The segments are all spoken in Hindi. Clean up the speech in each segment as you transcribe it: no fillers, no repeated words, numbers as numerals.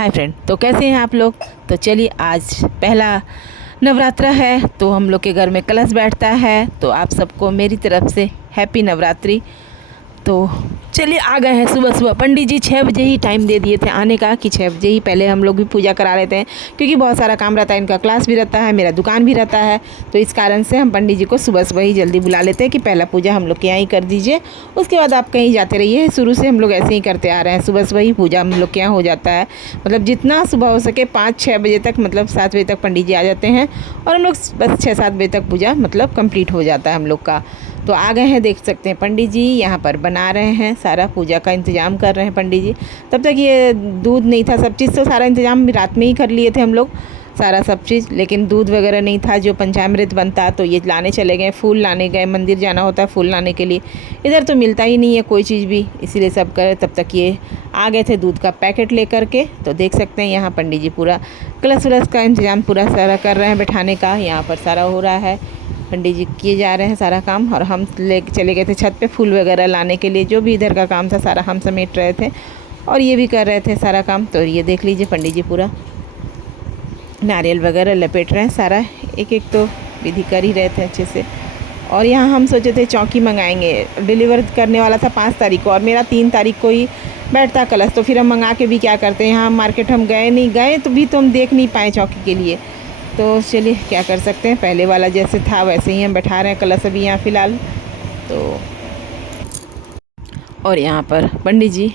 हाय फ्रेंड, तो कैसे हैं आप लोग। तो चलिए, आज पहला नवरात्रा है तो हम लोग के घर में कलश बैठता है। तो आप सबको मेरी तरफ से हैप्पी नवरात्रि। तो चलिए, आ गए हैं सुबह सुबह। पंडित जी 6 बजे ही टाइम दे दिए थे आने का कि 6 बजे ही पहले हम लोग भी पूजा करा लेते हैं, क्योंकि बहुत सारा काम रहता है। इनका क्लास भी रहता है, मेरा दुकान भी रहता है। तो इस कारण से हम पंडित जी को सुबह सुबह ही जल्दी बुला लेते हैं कि पहला पूजा हम लोग के यहाँ ही कर दीजिए, उसके बाद आप कहीं जाते रहिए। शुरू से हम लोग ऐसे ही करते आ रहे हैं, सुबह सुबह ही पूजा हम लोग के यहाँ हो जाता है। मतलब जितना सुबह हो सके 5-6 बजे तक, मतलब 7 बजे तक पंडित जी आ जाते हैं और हम लोग बस 6-7 बजे तक पूजा मतलब कंप्लीट हो जाता है हम लोग का। तो आ गए हैं, देख सकते हैं पंडित जी यहाँ पर बना रहे हैं, सारा पूजा का इंतज़ाम कर रहे हैं पंडित जी। तब तक ये दूध नहीं था, सब चीज़ तो सारा इंतज़ाम रात में ही कर लिए थे हम लोग, सारा सब चीज़। लेकिन दूध वगैरह नहीं था जो पंचामृत बनता, तो ये लाने चले गए, फूल लाने गए। मंदिर जाना होता है फूल लाने के लिए, इधर तो मिलता ही नहीं है कोई चीज़ भी, इसीलिए सब कर। तब तक ये आ गए थे दूध का पैकेट लेकर के। तो देख सकते हैं यहाँ पंडित जी पूरा कलश वलश का इंतज़ाम पूरा सारा कर रहे हैं बैठाने का। यहाँ पर सारा हो रहा है, पंडित जी किए जा रहे हैं सारा काम। और हम ले चले गए थे छत पे फूल वगैरह लाने के लिए, जो भी इधर का काम था सारा हम समेट रहे थे और ये भी कर रहे थे सारा काम। तो ये देख लीजिए पंडित जी पूरा नारियल वगैरह लपेट रहे हैं, सारा एक एक तो विधि कर ही रहे थे अच्छे से। और यहाँ हम सोचे थे चौकी मंगाएंगे, डिलीवर करने वाला था 5 तारीख को और मेरा 3 तारीख को ही बैठता कलश। तो फिर हम मंगा के भी क्या करते हैं, यहाँ मार्केट हम गए तो भी तो हम देख नहीं पाए चौकी के लिए। तो चलिए क्या कर सकते हैं, पहले वाला जैसे था वैसे ही हम बैठा रहे हैं कलश अभी यहाँ फ़िलहाल तो। और यहाँ पर पंडित जी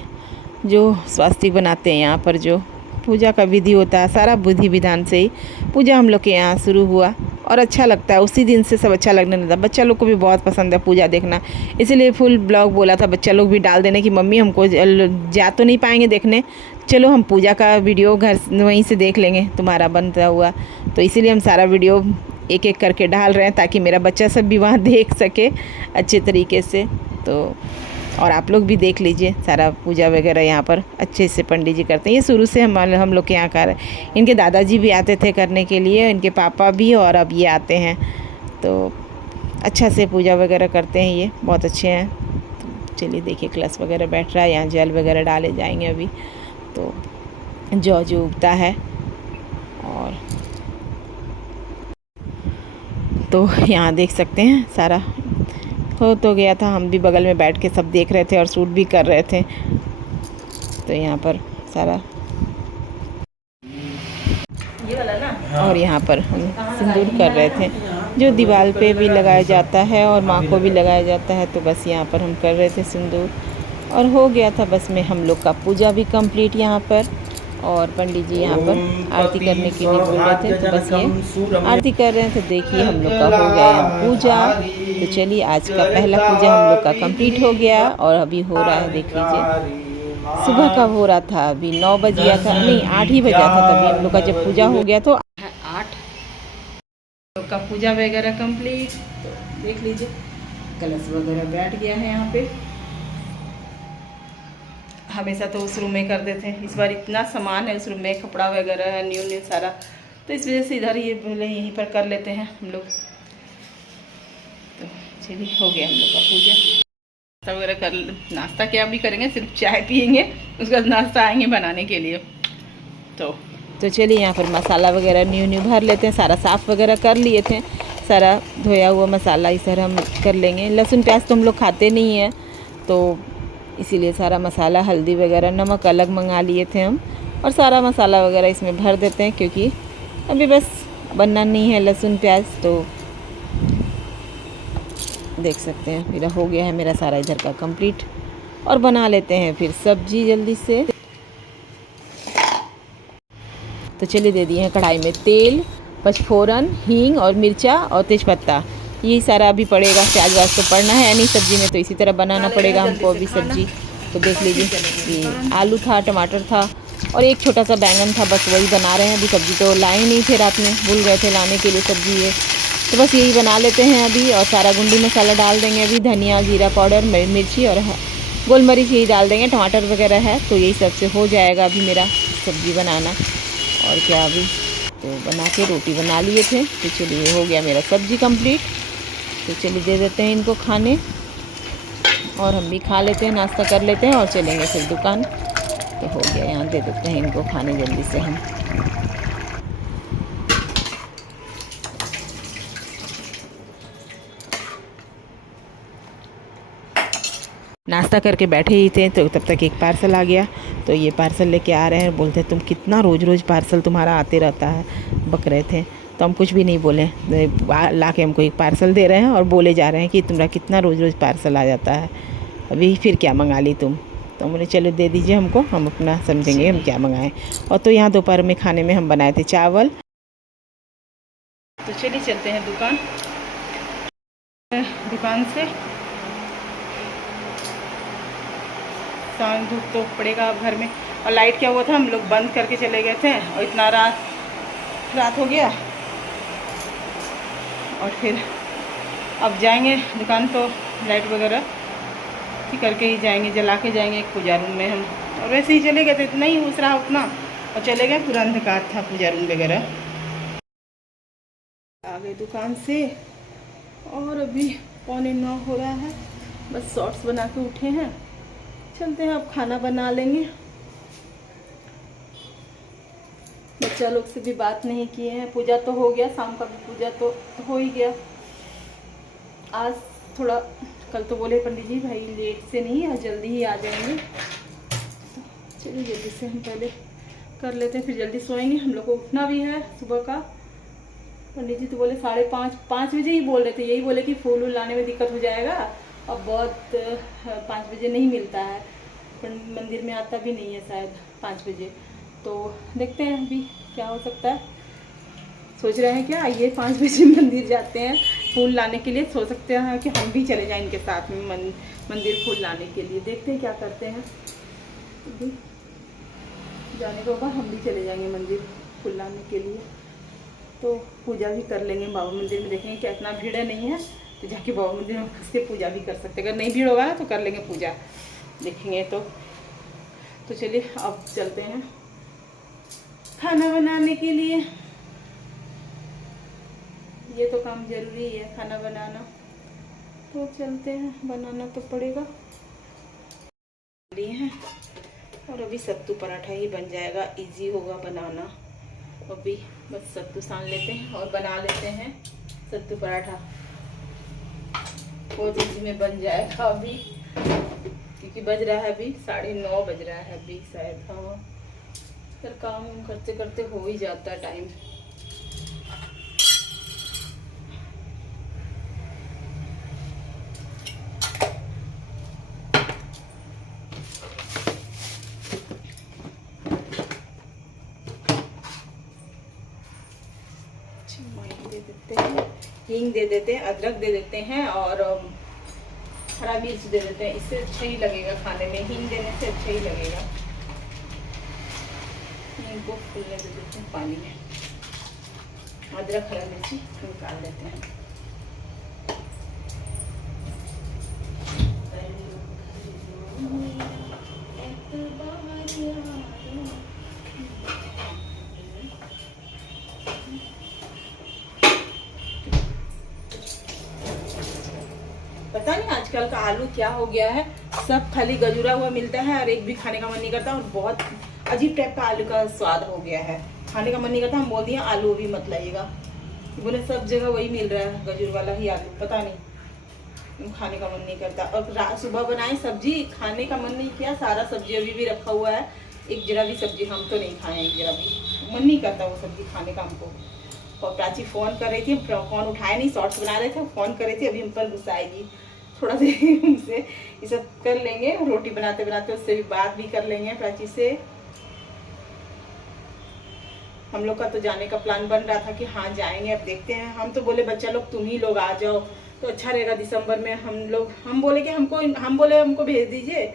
जो स्वास्तिक बनाते हैं, यहाँ पर जो पूजा का विधि होता है, सारा विधि विधान से ही पूजा हम लोग के यहाँ शुरू हुआ। और अच्छा लगता है, उसी दिन से सब अच्छा लगने लगा। बच्चा लोग को भी बहुत पसंद है पूजा देखना, इसीलिए फुल ब्लॉग बोला था बच्चा लोग भी डाल देने कि मम्मी हमको जा तो नहीं पाएंगे देखने, चलो हम पूजा का वीडियो घर वहीं से देख लेंगे तुम्हारा बनता हुआ। तो इसीलिए हम सारा वीडियो एक एक करके डाल रहे हैं ताकि मेरा बच्चा सब भी वहाँ देख सके अच्छे तरीके से। तो और आप लोग भी देख लीजिए सारा पूजा वगैरह यहाँ पर अच्छे से पंडित जी करते हैं। ये शुरू से हम लोग के यहाँ कर, इनके दादाजी भी आते थे करने के लिए, इनके पापा भी, और अब ये आते हैं। तो अच्छा से पूजा वगैरह करते हैं, ये बहुत अच्छे हैं। तो चलिए देखिए कलश वगैरह बैठ रहा है, यहाँ जल वगैरह डाले जाएंगे अभी। तो जौ जो उगता है, और तो यहाँ देख सकते हैं सारा हो तो गया था। हम भी बगल में बैठ के सब देख रहे थे और शूट भी कर रहे थे। तो यहाँ पर सारा ये वाला ना, और यहाँ पर हम सिंदूर कर रहे थे जो दीवार पे भी लगाया जाता है और माँ को भी लगाया जाता है। तो बस यहाँ पर हम कर रहे थे सिंदूर और हो गया था बस में हम लोग का पूजा भी कंप्लीट यहाँ पर। और पंडित जी यहाँ पर आरती करने के लिए बोल रहे थे, तो बस ये आरती कर रहे हैं। तो देखिए हम लोग का हो गया पूजा। तो चलिए आज का पहला पूजा हम लोग का कंप्लीट हो गया और अभी हो रहा है, देख लीजिए सुबह कब हो रहा था, अभी 9 बज गया था, नहीं 8 ही बजा था तभी हम लोग का जब पूजा हो गया। तो 8 लोग का पूजा वगैरह कंप्लीट। तो देख लीजिए कलश वगैरह बैठ गया है यहाँ पे। हमेशा तो उस रूम में कर देते हैं, इस बार इतना सामान है उस रूम में, कपड़ा वगैरह है न्यू सारा, तो इस वजह से इधर ही पहले यहीं पर कर लेते हैं हम लोग। तो चलिए हो गया हम लोग का पूजा, नाश्ता वगैरह कर, नाश्ता क्या भी करेंगे, सिर्फ चाय पियेंगे, उसके बाद नाश्ता आएंगे बनाने के लिए। तो चलिए यहाँ पर मसाला वगैरह न्यू भर लेते हैं, सारा साफ़ वगैरह कर लिए थे, सारा धोया हुआ मसाला इस तरह हम कर लेंगे। लहसुन प्याज तो हम लोग खाते नहीं हैं, तो इसीलिए सारा मसाला हल्दी वगैरह नमक अलग मंगा लिए थे हम, और सारा मसाला वगैरह इसमें भर देते हैं क्योंकि अभी बस बनना नहीं है लहसुन प्याज। तो देख सकते हैं मेरा हो गया है मेरा सारा इधर का कंप्लीट। और बना लेते हैं फिर सब्जी जल्दी से। तो चलिए दे दिए हैं कढ़ाई में तेल, पचफोरन, हींग और मिर्चा और तेज़पत्ता, ये सारा अभी पड़ेगा। प्याज व्याज तो पड़ना है नहीं सब्ज़ी में, तो इसी तरह बनाना पड़ेगा हमको अभी सब्ज़ी। तो देख लीजिए ये आलू था, टमाटर था और एक छोटा सा बैंगन था, बस वही बना रहे हैं अभी। सब्ज़ी तो लाए नहीं थे, रात में भूल गए थे लाने के लिए सब्ज़ी ये, तो बस यही बना लेते हैं अभी। और सारा गुंडी मसाला डाल देंगे अभी, धनिया जीरा पाउडर मिर्ची और गोल मरीच यही डाल देंगे, टमाटर वगैरह है, तो यही सबसे हो जाएगा अभी मेरा सब्ज़ी बनाना। और क्या अभी तो बना के रोटी बना लिए थे। तो चलिए हो गया मेरा सब्ज़ी कंप्लीट। तो चलिए दे देते हैं इनको खाने और हम भी खा लेते हैं, नाश्ता कर लेते हैं और चलेंगे फिर दुकान। तो हो गया, यहाँ दे देते हैं इनको खाने जल्दी से हम। नाश्ता करके बैठे ही थे तो तब तक एक पार्सल आ गया। तो ये पार्सल लेके आ रहे हैं, बोलते हैं तुम कितना रोज़ रोज़ पार्सल तुम्हारा आते रहता है, बक रहे थे। तो हम कुछ भी नहीं बोले, ला के हमको एक पार्सल दे रहे हैं और बोले जा रहे हैं कि तुम्हारा कितना रोज़ रोज़ पार्सल आ जाता है, अभी फिर क्या मंगा ली तुम। तो बोले चलो दे दीजिए हमको, हम अपना समझेंगे हम क्या मंगाएं। और तो यहाँ दोपहर में खाने में हम बनाए थे चावल। तो चलिए चलते हैं दुकान से। शाम धूप तो पड़ेगा अब घर में। और लाइट क्या हुआ था, हम लोग बंद करके चले गए थे और इतना रात हो गया। और फिर अब जाएंगे दुकान तो लाइट वगैरह ठीक करके ही जाएंगे, जला के जाएंगे एक पूजा रूम में हम। और वैसे ही चले गए थे, इतना ही घुस रहा उतना, और चले गए, पूरा अंधकार था पूजा रूम वगैरह। आ गए दुकान से और अभी 8:45 हो रहा है, बस शॉर्ट्स बना के उठे हैं। चलते हैं अब खाना बना लेंगे। बच्चा लोग से भी बात नहीं किए हैं। पूजा तो हो गया, शाम का भी पूजा तो हो ही गया। आज थोड़ा, कल तो बोले पंडित जी भाई लेट से नहीं, आज जल्दी ही आ जाएंगे। चलिए जल्दी से हम पहले कर लेते हैं, फिर जल्दी सोएंगे। हम लोग को उठना भी है सुबह का। पंडित जी तो बोले 5:30 बजे ही बोल रहे थे, यही बोले कि फूल वूल लाने में दिक्कत हो जाएगा, अब बहुत 5 बजे नहीं मिलता है, मंदिर में आता भी नहीं है शायद 5 बजे। तो देखते हैं अभी क्या हो सकता है। सोच रहे हैं क्या आइए 5 बजे मंदिर जाते हैं फूल लाने के लिए। सोच सकते हैं कि हम भी चले जाएं इनके साथ में मंदिर फूल लाने के लिए। देखते हैं क्या करते हैं। अभी जाने के बाद हम भी चले जाएंगे मंदिर फूल लाने के लिए। तो पूजा भी कर लेंगे बाबा मंदिर में, देखेंगे क्या इतना भीड़ है नहीं है तो जाके बाबा मंदिर में घुस के पूजा भी कर सकते हैं। अगर नहीं भीड़ होगा ना तो कर लेंगे पूजा, देखेंगे। तो चलिए अब चलते हैं खाना बनाने के लिए। ये तो काम जरूरी है खाना बनाना, तो चलते हैं, बनाना तो पड़ेगा। लिए हैं और अभी सत्तू पराठा ही बन जाएगा, इजी होगा बनाना। अभी बस सत्तू सान लेते हैं और बना लेते हैं सत्तू पराठा, बहुत इजी में बन जाएगा अभी, क्योंकि बज रहा है अभी 9:30 बज रहा है अभी शायद। हाँ, फिर काम करते करते हो ही जाता है टाइम। दे देते हैं, हींग दे देते हैं, अदरक दे देते हैं और हरा मिर्च दे देते हैं। इससे अच्छा ही लगेगा खाने में, हींग देने से अच्छा ही लगेगा। हींग को फूलने दे देते हैं पानी में, अदरक हरा मिर्ची निकाल देते हैं। पता नहीं आजकल का आलू क्या हो गया है, सब खाली गजूरा हुआ मिलता है और एक भी खाने का मन नहीं करता। और बहुत अजीब टाइप का आलू का स्वाद हो गया है, खाने का मन नहीं करता। हम बोल दिए आलू भी मत लाइएगा, बोले सब जगह वही मिल रहा है गजूर वाला ही आलू, पता नहीं खाने का मन नहीं करता। और सुबह बनाए सब्जी, खाने का मन नहीं किया, सारा सब्जी अभी भी रखा हुआ है, एक जरा भी सब्जी हम तो नहीं खाए, एक जरा भी मन नहीं करता वो सब्जी खाने का हमको। और प्राची फ़ोन कर रही थी, फ़ोन उठाए नहीं, शॉर्ट्स बना रहे थे, फ़ोन कर रही थी, अभी हम पर गुस्सा आएगी थोड़ा देर उनसे ये सब कर लेंगे, रोटी बनाते बनाते उससे भी बात भी कर लेंगे प्राची से। हम लोग का तो जाने का प्लान बन रहा था कि हाँ जाएंगे, अब देखते हैं। हम तो बोले बच्चा लोग तुम ही लोग आ जाओ तो अच्छा रहेगा दिसंबर में। हम बोले कि हमको भेज दीजिए,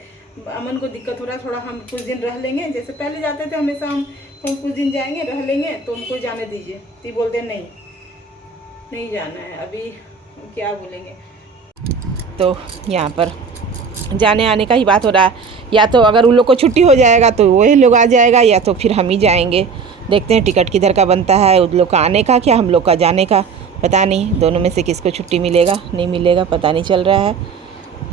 अमन को दिक्कत हो रहा है थोड़ा, हम कुछ दिन रह लेंगे, जैसे पहले जाते थे हमेशा हम कुछ दिन जाएंगे रह लेंगे, तो उनको जाने दीजिए। तो बोलते नहीं जाना है, अभी क्या बोलेंगे। तो यहाँ पर जाने आने का ही बात हो रहा है, या तो अगर उन लोग को छुट्टी हो जाएगा तो वही लोग आ जाएगा, या तो फिर हम ही जाएंगे। देखते हैं टिकट किधर का बनता है, उन लोग का आने का क्या हम लोग का जाने का, पता नहीं। दोनों में से किसको छुट्टी मिलेगा नहीं मिलेगा पता नहीं चल रहा है।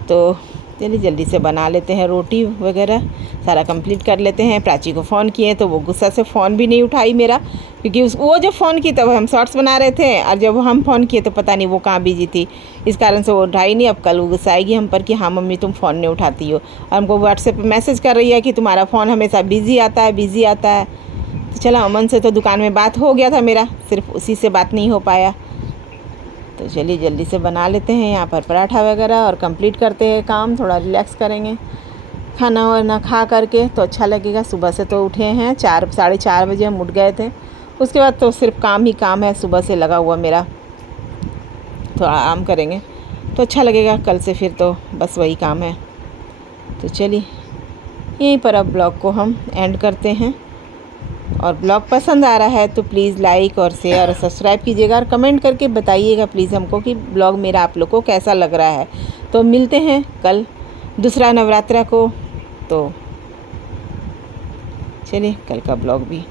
तो चलिए जल्दी से बना लेते हैं रोटी वगैरह, सारा कंप्लीट कर लेते हैं। प्राची को फ़ोन किए तो वो गुस्सा से फ़ोन भी नहीं उठाई मेरा, क्योंकि वो जब फ़ोन की तब हम शॉर्ट्स बना रहे थे, और जब हम फ़ोन किए तो पता नहीं वो कहाँ बिजी थी, इस कारण से वो उठाई नहीं। अब कल वो गुस्सा आएगी हम पर कि हाँ मम्मी तुम फ़ोन नहीं उठाती हो, और हमको व्हाट्सएप पर मैसेज कर रही है कि तुम्हारा फ़ोन हमेशा बिज़ी आता है, बिज़ी आता है। तो चलो, अमन से तो दुकान में बात हो गया था मेरा, सिर्फ उसी से बात नहीं हो पाया। तो चलिए जल्दी से बना लेते हैं यहाँ पर पराठा वगैरह और कंप्लीट करते हैं काम, थोड़ा रिलैक्स करेंगे खाना वाना खा करके तो अच्छा लगेगा। सुबह से तो उठे हैं 4 साढ़े 4 बजे हम उठ गए थे, उसके बाद तो सिर्फ काम ही काम है सुबह से लगा हुआ मेरा। थोड़ा आराम करेंगे तो अच्छा लगेगा, कल से फिर तो बस वही काम है। तो चलिए यहीं पर अब ब्लॉग को हम एंड करते हैं, और ब्लॉग पसंद आ रहा है तो प्लीज़ लाइक और शेयर और सब्सक्राइब कीजिएगा, और कमेंट करके बताइएगा प्लीज़ हमको कि ब्लॉग मेरा आप लोग को कैसा लग रहा है। तो मिलते हैं कल दूसरा नवरात्रा को, तो चलिए कल का ब्लॉग भी,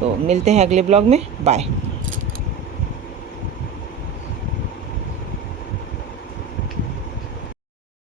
तो मिलते हैं अगले ब्लॉग में। बाय।